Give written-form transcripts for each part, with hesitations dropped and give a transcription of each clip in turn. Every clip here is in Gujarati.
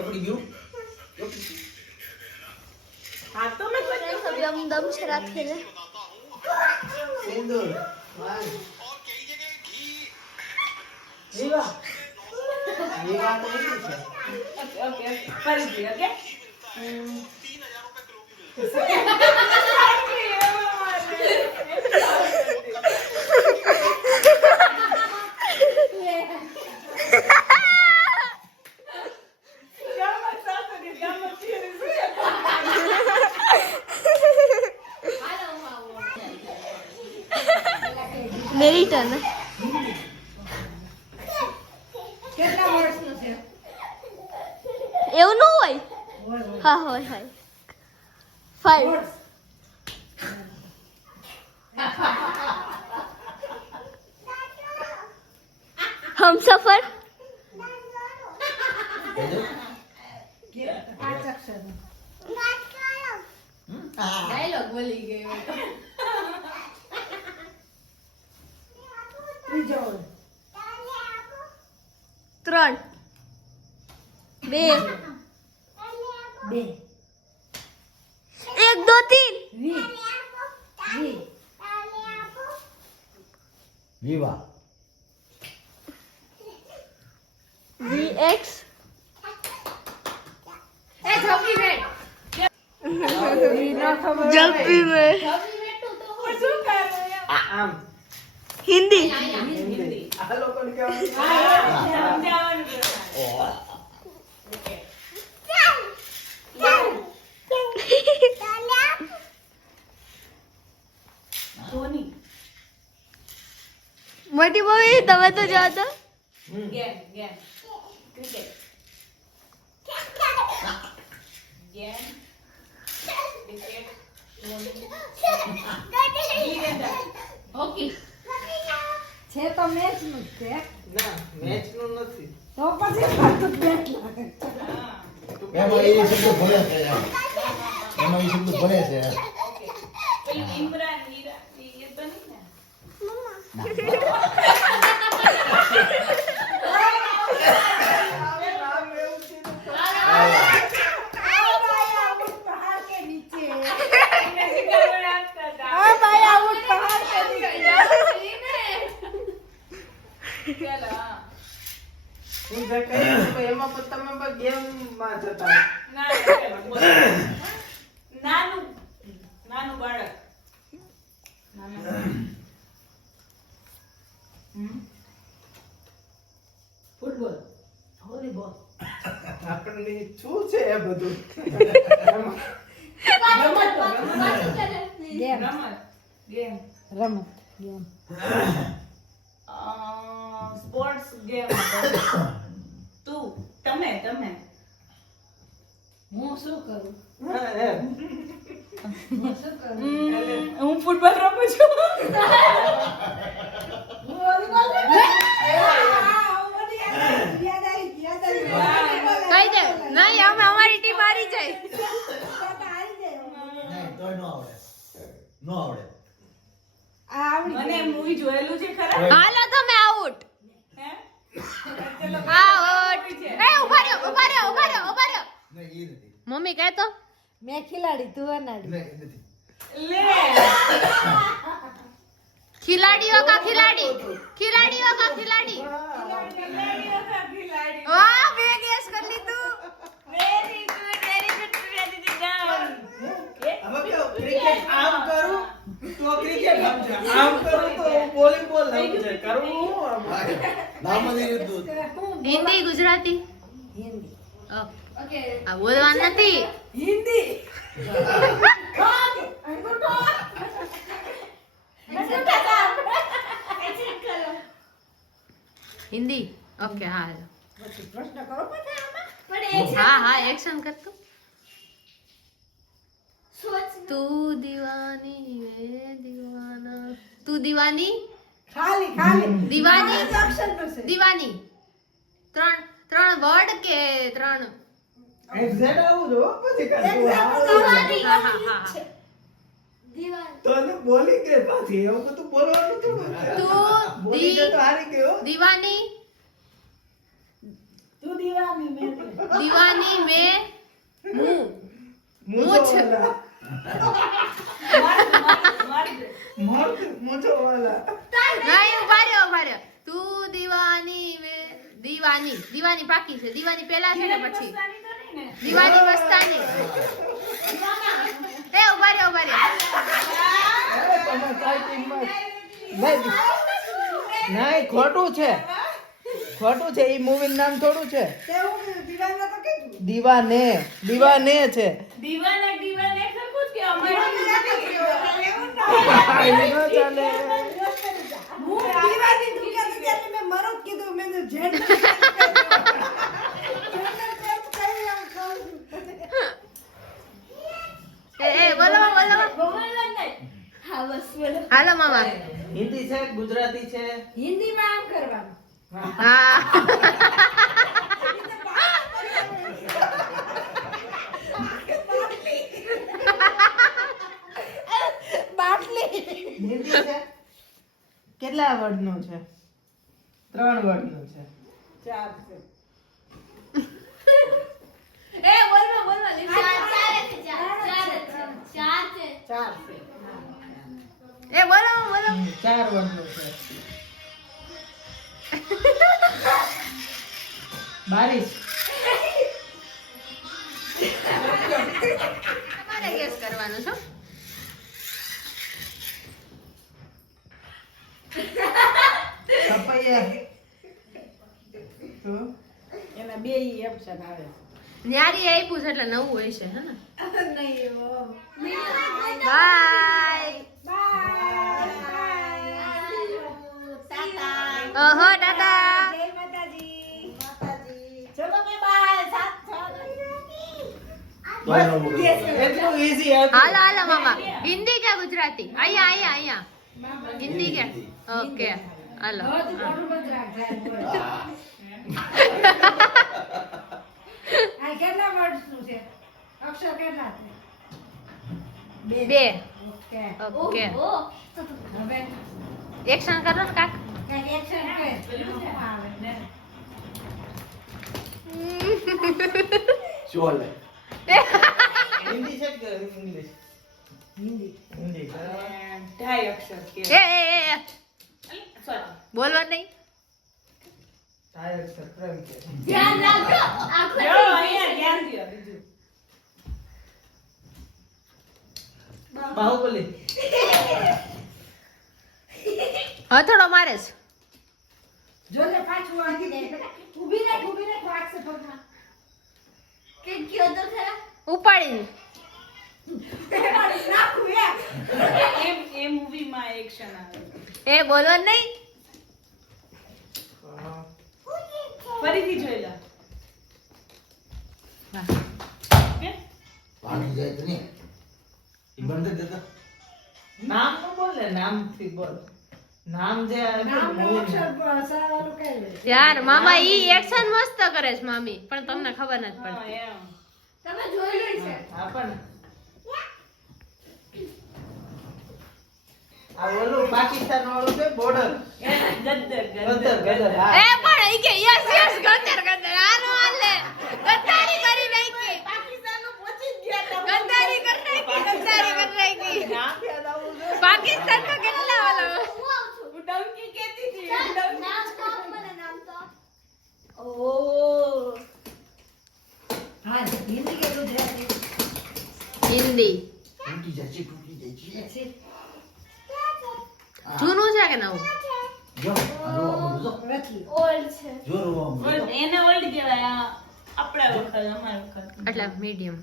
પડી ગયું हाँ तो मैं कुछ सब दम दम से रात खेले સિંદૂર जीवा વિવાહ તો એટલું છે ओके ओके फरीदी ओके मेरी टर्न કેટલા વર્ષનો છે એવું ન હોય હા હોય હોય 5 हम सफर પાંચ અક્ષર डायलॉग बोली गई वो तो ત્રીજો 3 2 બે 1 2 3 વી વી વિવાહ VX ए झोपड़ी बैठ વી ના ખબર जब भी मैं झोपड़ी बैठ तो और શું कर रहे हो આમ हिंदी हिंदी આ લોકોને કેવું समझावन ओके धोनी मोटी मम्मी તમે તો જો તો game game cricket game cricket okay છે તો મેચ નું છે ના મેચ નું નથી તો પછી પાછું બેટ લાગે એમાં એ શબ્દ ભળે છે એમાં એ શબ્દ ભળે છે ओके પેલું ઇમરાન હીરા એ તો નહીં ને પહાડ કે નીચે नहीं घबराता था હા ભાઈ આઉટ પહાડ કે નીચે चलो हाँ હું જે કહ્યું તો એમાં પણ તમે પણ ગેમ માં જતા ના નાનું નાનું બાળક ફૂટબોલ વોલીબોલ આપણને શું છે એ બધું ગેમ રમત ગેમ રમત ગેમ સ્પોર્ટ્સ ગેમ તું તમે તમે હું શું કરું હું ફૂટબોલ રમું છું કઈ દે નહીં અમે અમારી ટીમ હારી જાય નહીં તોય નો આવડે નો આવડે મને મૂવી જોયેલું છે ખરા હાલો તમે આઉટ હે ચલો આઉટ એ ઉભા રહ્યો ઉભા રહ્યો ઉભા રહ્યો ઉભા રહ્યો નહીં એ નથી મમ્મી કહે તો મેં ખિલાડી તું અનાડી નહીં એ નથી લે खिलाड़ियों का खिलाड़ी खिलाड़ियों का खिलाड़ी ખિલાડીઓ કા ખિલાડી वाह બે ગેસ કરી લીધું વેરી ગુડ દીદી જાન હવે કેવું ક્રિકેટ આમ કરું તો ક્રિકેટ સમજે આમ કરું તો વોલીબોલ સમજે કરવું હું આમ નામની યુદ્ધ હિન્દી ગુજરાતી હિન્દી ઓકે આ બોલવાનું નથી હિન્દી હિન્દી ઓકે હાલ પ્રશ્ન કરો પછી આમાં हाँ हाँ एक्शन कर तू दीवानी मैं दीवाना तू दीवानी ખાલી ખાલી દીવાની અક્ષર નો છે દીવાની ત્રણ ત્રણ વર્ડ કે ત્રણ એક્ઝેક્ટ આવું જો પછી કરતું દીવાની. હા હા હા તને બોલી કે પાછી એવું બધું બોલવાનું તો તું બોલી કે તો હારી ગયો દીવાની તું દીવા દીવાની में मुंह મૂછો મૂછ. વાલા મર્દ મૂછો વાલા નહીં ઉભા રહ્યો તું દીવાની में દીવાની પાકી છે દીવાની પહેલા છે ને પછી દીવાની મસ્તાની એ ઉભા રહ્યો તમે કઈ ટીમમાં નહીં ખોટું છે એ મૂવી નામ થોડું છે દીવાને છે દીવાને ખબર કે અમારે એ ન ચાલે એ બોલો હાલો મામા હિન્દી છે ગુજરાતી છે હિન્દીમાં આમ કરવાનું હા હિન્દી છે કેટલા વર્ડનો છે 3 વર્ડનો છે એ બોલવા એ બોલો 4 વર્ડનો છે બારિશ તમારે ગેસ કરવાનું છે સપૈયા તો એના બે ઓપ્શન આવે ન્યારી આપ્યું છે એટલે નવું હોય છે હે ને નહીં બાય ઓહો દાદા જય માતાજી ચલો કે બાય સાથ એટલું ઈઝી હાલો મામા હિન્દી કે ગુજરાતી અહીંયા હિન્દી કે ઓકે હાલો હવે તું મોઢું બંધ રાખ આ કેટલા વર્ડ્સ નું છે અક્ષર કેટલા છે 2 ઓકે ઓકે હવે એક્શન કરો ને કાક કઈ એક્શન કે શું આવે ને ચોલે હિન્દી છે કે ઇંગ્લિશ હિન્દી હિન્દી ઢાઈ અક્ષર કે એ સોરી બોલવા નહીં તારે અક્ષર પ્રેમ કે ધ્યાન રાખજો જો અહીંયા ધ્યાન દો બીજું બાહુબલી હથોડો મારે છે જોને પાછું વાગી દે ઊભી રહે વાગશે પગમાં કે કયો તો ખરા ઉપાડી નાખું એ મૂવીમાં એક્શન આવે એ બોલવા નહીં ફરીથી જોઈ લો કે પાણી જાય તો નહીં એ બંધ કરી દેતા નામ નો બોલ ને નામ થી બોલ નામ જે નામનો અક્ષર સારું કઈ લે યાર મામા ઈ એક્શન મસ્ત કરે છે મામી પણ તમને ખબર નથી હા પડતી એમ તમે જોયેલું છે આપણ આ ઓલું પાકિસ્તાન વાળું છે બોર્ડર ગદ્દર ગદર હા એ પણ ઈ કે યસ ગદર આનો હાલે ગદ્દારી કરી નાખી પાકિસ્તાનમાં પહોંચી જ ગયા ગદ્દારી કરી નાખી નામ યાદ આવવું જોઈએ પાકિસ્તાન તો કેટલા વાલો હું ડંકી કહેતી હતી ઓ હા હિન્દી કે ગુજરાતી હિન્દી તૂટી જાય છે જૂનું છે કે નવું જો આ રોવા મળો રચી ઓલ્ડ છે જો રોવા મળો એને ઓલ્ડ કહેવાય આપણા વખત અમારા વખત એટલે મીડિયમ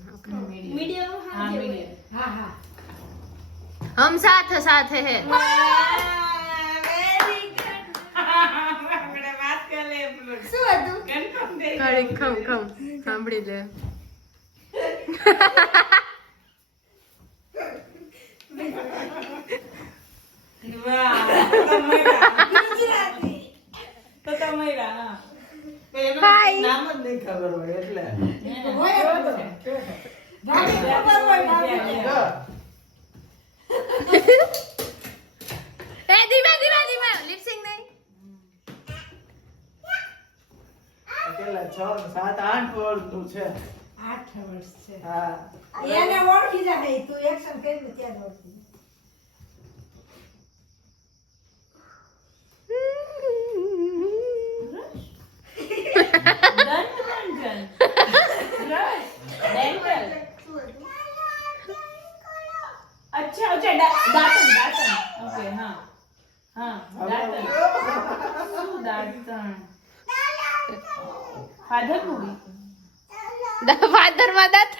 મીડિયમ હા મીડિયમ હા હા હમ સાથ સાથ હે વેરી ગુડ આપણે વાત કરી લે શું હતું કન્ફર્મ થઈ ખરી ખમ સાંભળી લે વાહ તો તમારા હા એનું Hi. નામ જ નહીં ખબર હોય એટલે હોય ભાભી ખબર હોય ભાભી જો, એ ધીમે લિપસિંગ નહીં અત્યારે કેટલા 6 7 8 વર્ષનું છે 8 વર્ષ છે હા એને ઓળખી જાય તું એક્શન કરી દે ત્યાં ઓળખી જાય. દંતમંજન. બ્રશ. ડેન્ટલ. અચ્છા દાંતણ. ઓકે હા દાંતણ. શું દાંતણ? Father movie. ફાધર માં દાંત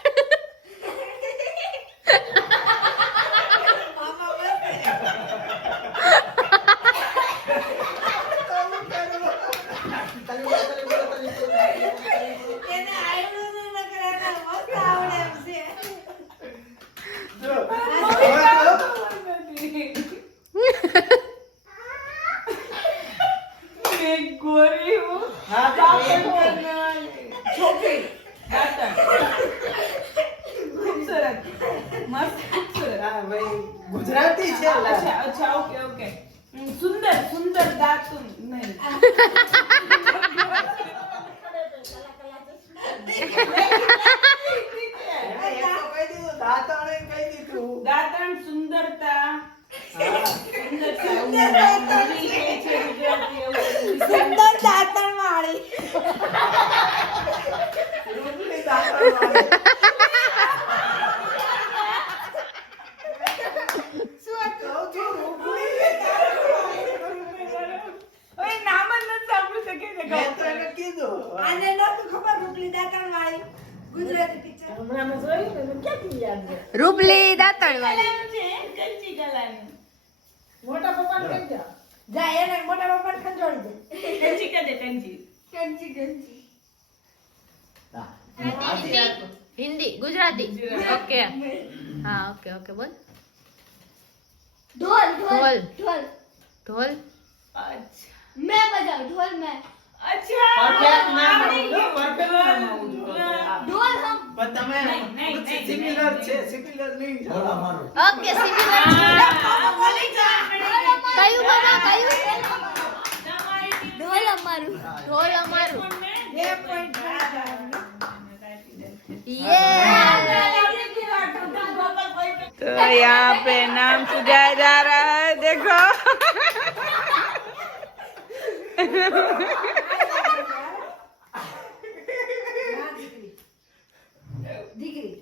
એને આવડું ન કરે તો મસ્ત આવડે એમ છે. જો એક ગોરી હું. હા છોકરી. દાંતણ. ખૂબસૂરત. મસ્ત ખૂબસૂરત. હા ભાઈ ગુજરાતી છે લા. અચ્છા ઓકે સુંદર દાંતું નહીં. દાંતણ સુંદરતા. સુંદર દાંતણ વાળી હવે નામ જ નથી સાંભળી શકે છે આને નતું ખબર રૂપલી દાંતણ વાળી ગુજરાતી પિક્ચર રૂપલી દાંતણ વાળી કંચી કલાનું. મોટા પપ્પાને કહી દે જા એને મોટા પપ્પાને ખંજોળી દે કંચી કહી દે કંચી. હિન્દી ગુજરાતી ઓકે હા ઓકે બોલ ढोल ढोल। ढोल ઢોલ અચ્છા मैं बजाऊं ढोल मैं પરફેક્ટ નામ આવડી બોલો, ગયું. પરફેક્ટ નામ આવવું જોઈએ. ढोल हम પણ તમે નહીં. સિમિલર છે સિમિલર નહીં બોલા મારું. ઓકે સિમિલર કયું બોલો કયું ढोल हमारू ઢોલ અમારું 2 પોઈન્ટ तो यहाँ पे नाम सुझाया जा रहा है देखो દીકરી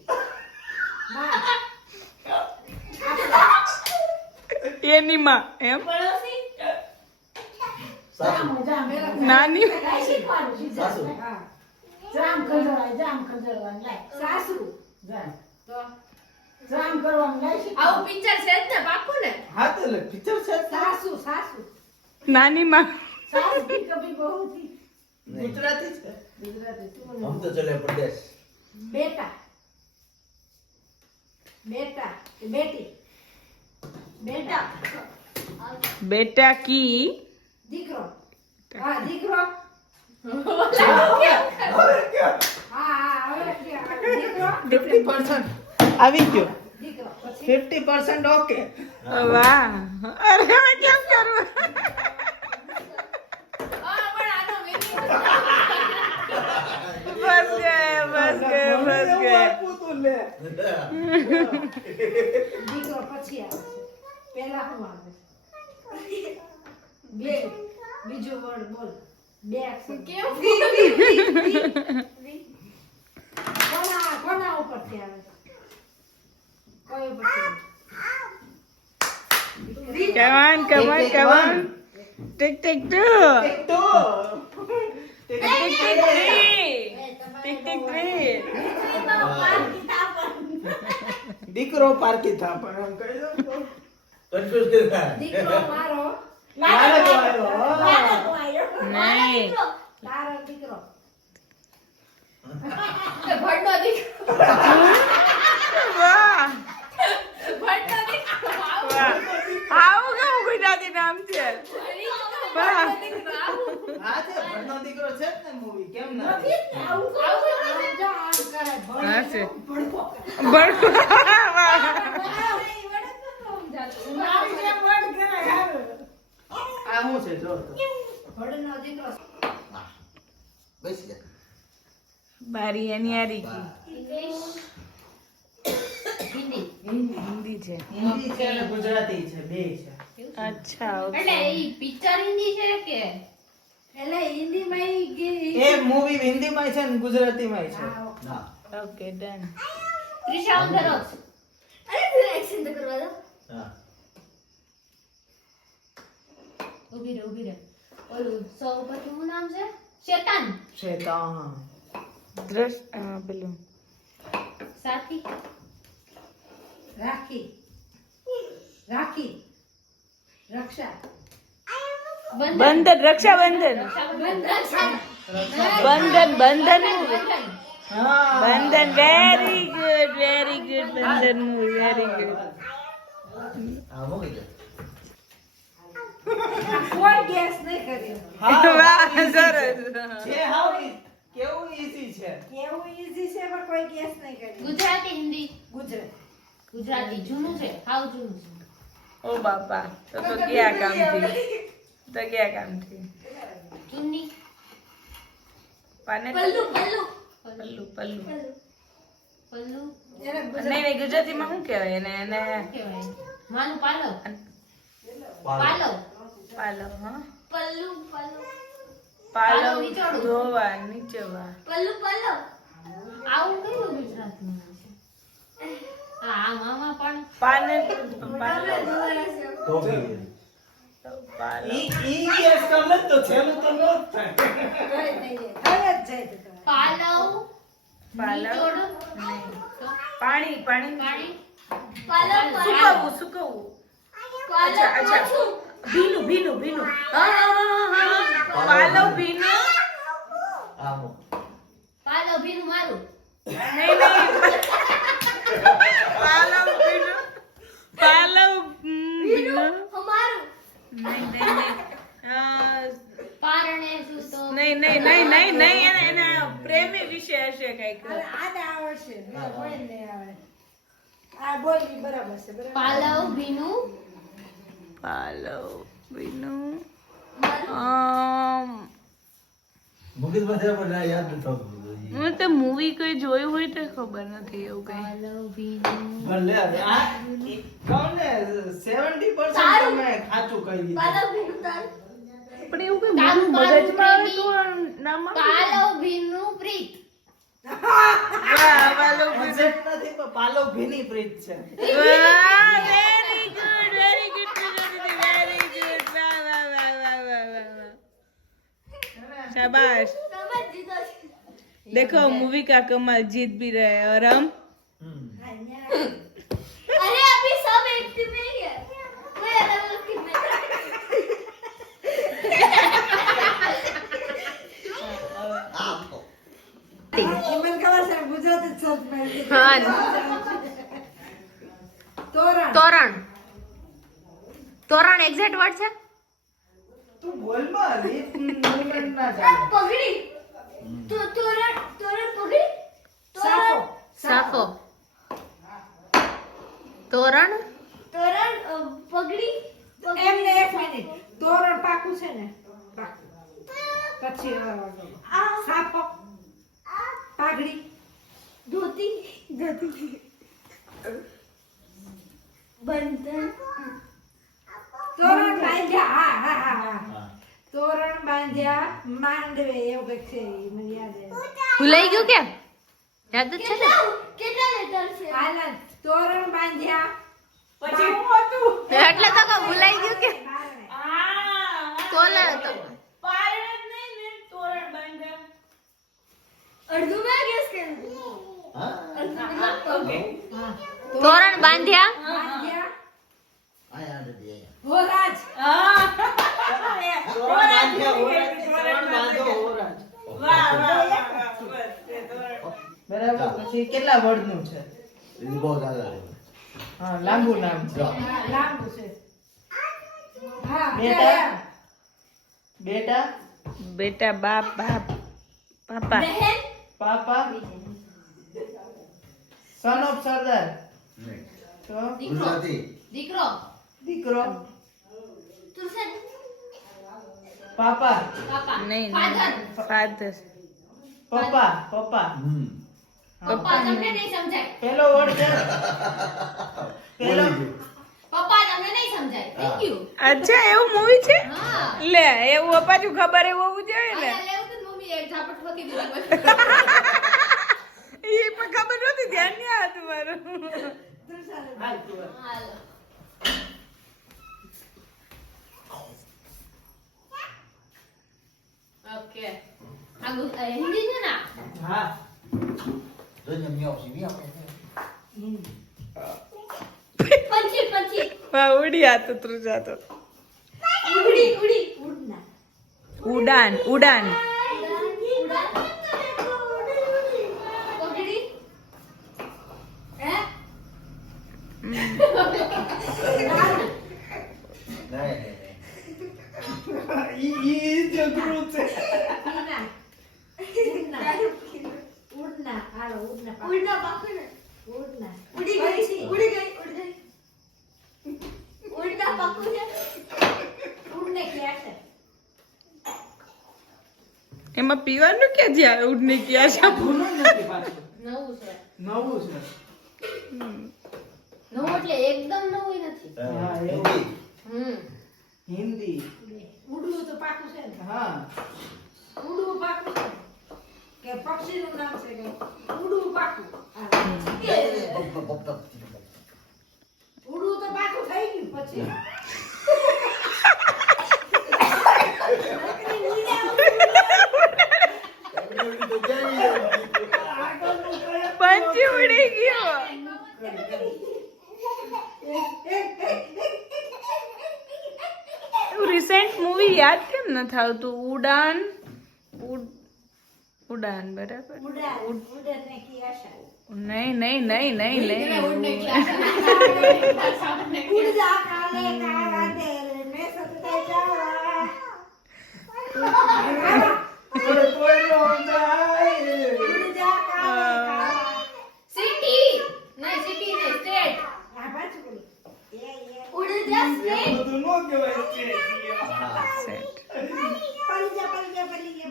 ये नहीं माँ एम સાસુ. नानी સાસુ. જામ ખંજોળવાનું લાય સાસુ તો જામ કરવાનું લાય આવું પિક્ચર છે જ ને પાકું ને હા તો પિક્ચર છે સાસુ नानी माँ સાસુ की कभी बहू थी નહીં. ગુજરાતી છે गुजराती तू હમ તો ચલે પ્રદેશ. बेटा बेटा बेटी बेटा बेटा की દીકરો હા દીકરો હવે ક્યાં હા હવે દીકરો 50% આવી ગયો દીકરો પછી 50% ઓકે वाह अरे मैं क्या करूँ હા પણ આનો meaning बस गए આપું તું લે દીકરો પછી આવે છે પહેલા શું આવે બે બીજો વર્ડ બોલ બે અક્ષર કેવું કોના ઉપરથી આવે કયો ઉપરથી come on tick tick two એક તો टिक tick three tick tick three દીકરો પારકી થા પણ એમ કહી દો તો કન્ફ્યુઝ કર્યા. દીકરો મારો મારે તો આવ્યો નાનકો આવ્યો नहीं તારો દીકરો ભણનો દીકરો वाह ભણનો દીકરો આવું वाह આવું કેવું ગુજરાતી નામ છે વાહ હા છે ભણનો દીકરો છે જ ને મૂવી કેમ ના આવું જો આમ કરે હા છે ભણકો બળકો આ શું છે જો તો ભણનો દીકરો બેસી જા. બારી એની હારી ગઈ. ઇંગ્લિશ હિન્દી હિન્દી છે. હિન્દી છે અને ગુજરાતી છે, બે છે. અચ્છા એટલે ઓકે. ઈ પિક્ચર હિન્દી છે કે એટલે હિન્દીમાં ઈ ગી- એ મૂવી હિન્દીમાં છે ને ગુજરાતીમાં છે. હા, ના okay done. Trisha on the rocks. અરે फिर एक्शन तो करवा दो હા ઊભી રહે ઓલું સો ઉપર શું નામ છે શેતાન શેતાન. પેલું સાથી રાખી રાખી રક્ષા બંધન રક્ષાબંધન. બંધન બંધન movie. હા. બંધન વેરી ગુડ બંધન મૂવી વેરી ગુડ. આ મૂકી દે કોઈ ગેસ નહીં કર્યો હા, વાહ સરસ. જે હાવ કેવું ઈઝી છે. કેવું ઈઝી છે પણ કોઈ ગેસ નહીં કર્યો ગુજરાતી હિન્દી ગુજરાતી જૂનું છે હાવ જૂનું છે. ઓ બાપા તો ક્યાં કામથી ચુન્ની પાને पल्लू पल्लू પલ્લુ પલ્લુ પલ્લુ એને નહીં ગુજરાતીમાં શું કહેવાય એને એને શું કહેવાય માનું પાલવ પાલો પાલવ પાલવ હા पल्लू पल्लू પાલવ પાલવ નીચોડું. ધોવા નીચોવા पल्लू पल्लू આવું કયું ગુજરાતીમાં છે આ મામા પણ પાને ટોપી પાલવ ઈ ગેસ કર લે તો છેલ્લું તો નો જ થાય. કઈ નહીં જાય જ જાય તો તમારે. પાલવ પાલવ નીચોડ નહીં. પાણી પાણી પાણી पालो સુકવવું સુકવવું અચ્છા અચ્છા ભીનું ભીનું ભીનું હા પાલવ ભીનું આ મૂક પાલવ ભીનું મારું નહીં પાલવ ભીનું ભીનું हमारू નહીં પારણે સૂતો નહીં એના પ્રેમી વિશે હશે કઈક અને આને આવડશે મેં કોઈ નહીં આવડે આ બોલી બરાબર છે બરાબર પાલવ ભીનું પાલવ ભીનું મૂકી દે બધા પણ યાદ ન થતું હું તો મૂવી કોઈ જોયું હોય તો ખબર નથી એવું કઈ પાલવ ભીનું ભલે હવે આ કહું ને 70% સારું. તમે ખાચું કહી દીધું. पालो भीनु तार પણ એવું કઈ તારું મગજમાં આવે પ્રેમી. તો નામ આવે? પાલવ ભીનું પ્રીત વાહ, પાલવ ભીનું. Concept નથી પણ પાલવ ભીની પ્રીત છે. વાહ, very good, very good, Prajapati, very good. વાહ, વાહ, વાહ, વાહ, વાહ, વાહ, વાહ. शाबाश समझ जीतो देखो मूवी का कमाल जीत भी रहे हैं और हम अरे अभी सब एक टीम में ही है कोई अलग अलग टीम में એ મને ખબર છે ગુજરાતી જ શબ્દ મેં હા તોરણ તોરણ તોરણ એક્ઝેક્ટ વર્ડ છે તું બોલમાં રીત movement ના अब ચાલે. पगड़ी तो तोरण तोरण पगड़ी સાફો સાફો તોરણ तोरण पगड़ी એમને એક મિનિટ તોરણ પાકું છે ને પાકું પછી સાફો પાઘડી धोती बंधन તોરણ બાંધ્યા હા હા હા હા હા તોરણ બાંધ્યા માંડવે એવું કંઈક છે ઈ મને યાદ આવે ભૂલાઈ ગયું કેમ યાદ જ છે ને कितना लेटर से આનંદ તોરણ બાંધ્યા પછી હું હતું એટલે તો કહું ભૂલાઈ ગયું કે તોલે તો अर्धू में गेस कर હા તોરણ બાંધ્યા બાંધ્યા આ યાદ દે હોરાજ તોરણ બાંધ્યા હોરાજ, તોરણ બાંધો હોરાજ. બરાબર. પછી કેટલા વર્ડનું છે? એ બહુ દાદા રે હા, લાંબુ નામ છે. જો લાંબુ છે હા બેટા બેટા बेटा बाप बाप पापा बहन પાપા સન ઓફ સરદાર નહીં તો ગુજરાતી દીકરો દીકરો तुरसन પાપા પાપા नहीं ફાધર फादर પપ્પા પપ્પા પપ્પા તમને નહીં સમજાય. પેલો word છે પેલો પપ્પા તમને નહીં સમજાય. Thank you. અચ્છા એવું મૂવી છે હા. લે એવું પાછું ખબર એવું હોવું જોઈએ ને આયા લેવું તો મમ્મી એક ઝાપટ ઠોકી દીધી મને. એ પણ ખબર નહોતી ધ્યાન નહીં હતું મારું હાલ તું હાલ. હાલો. ઓકે. હિન્દી છે ને? હા જોઈને મિયાવ છે, મિયાવ. પંછી પંછી વાહ ઉડી આતો તૃષા તો ઉડી ઉડી ઉડાન ઉડાન કોકડી હે નહીં. ઈ જગરું છે ઉડના હાલો ઉડના પાક. ઉડના પાકુને ઉડના ઉડી ગઈ ઉડી ગઈ ઉડી ગઈ ઉડના પાકુને ઉડને ક્યાં છે એમાં પીવાનું ક્યાં જ્યાં ઉડને ક્યાં છે જૂનું નથી પાછું નવું છે. નવું છે નવું એટલે એકદમ નવું નથી. હા, એવું. હિન્દી. હિન્દી ઉડવું તો પાકું છે ને હા ઉડવું પાકું છે કે પક્ષીનું નામ છે કે ઉડવું પાકું ઉડવું તો પાકું થઈ ગયું પછી પંચી ઉડી ગયો રિસેન્ટ મૂવી યાદ કેમ ન આવતું ઉડાન ઉડાન બરાબર ઉડને કી આશા નહીં નહીં નહીં નહીં નહીં ઉડને ક્યાં ઉડ જા કાલે કાવા દે મે સત્તે જાવા કોઈ નો જાય ઉડ જા કાલે કાવા સિટી નહીં સિટી નહીં સ્ટેટ. આ પાછું બોલી એ ઉડી જા સ્ટ્રેટ બધું નો કહેવાય છે સેટ પલી જા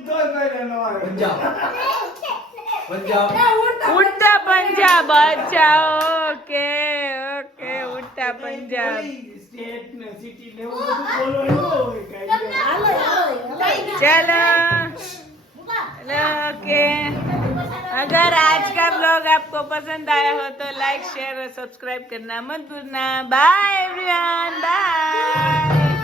તો કોઈ નો આવે પંજાબ. પંજાબ. ઉડતા પંજાબ અચ્છા ઓકે ઓકે ઉડતા પંજાબ સ્ટેટ ને સિટી ને એવું બધું બોલવાનું હોય કાંઈ चलो ओके अगर आज का ब्लॉग आपको पसंद आया हो तो लाइक शेयर और सब्सक्राइब करना मत भूलना बाय एवरीवन बाय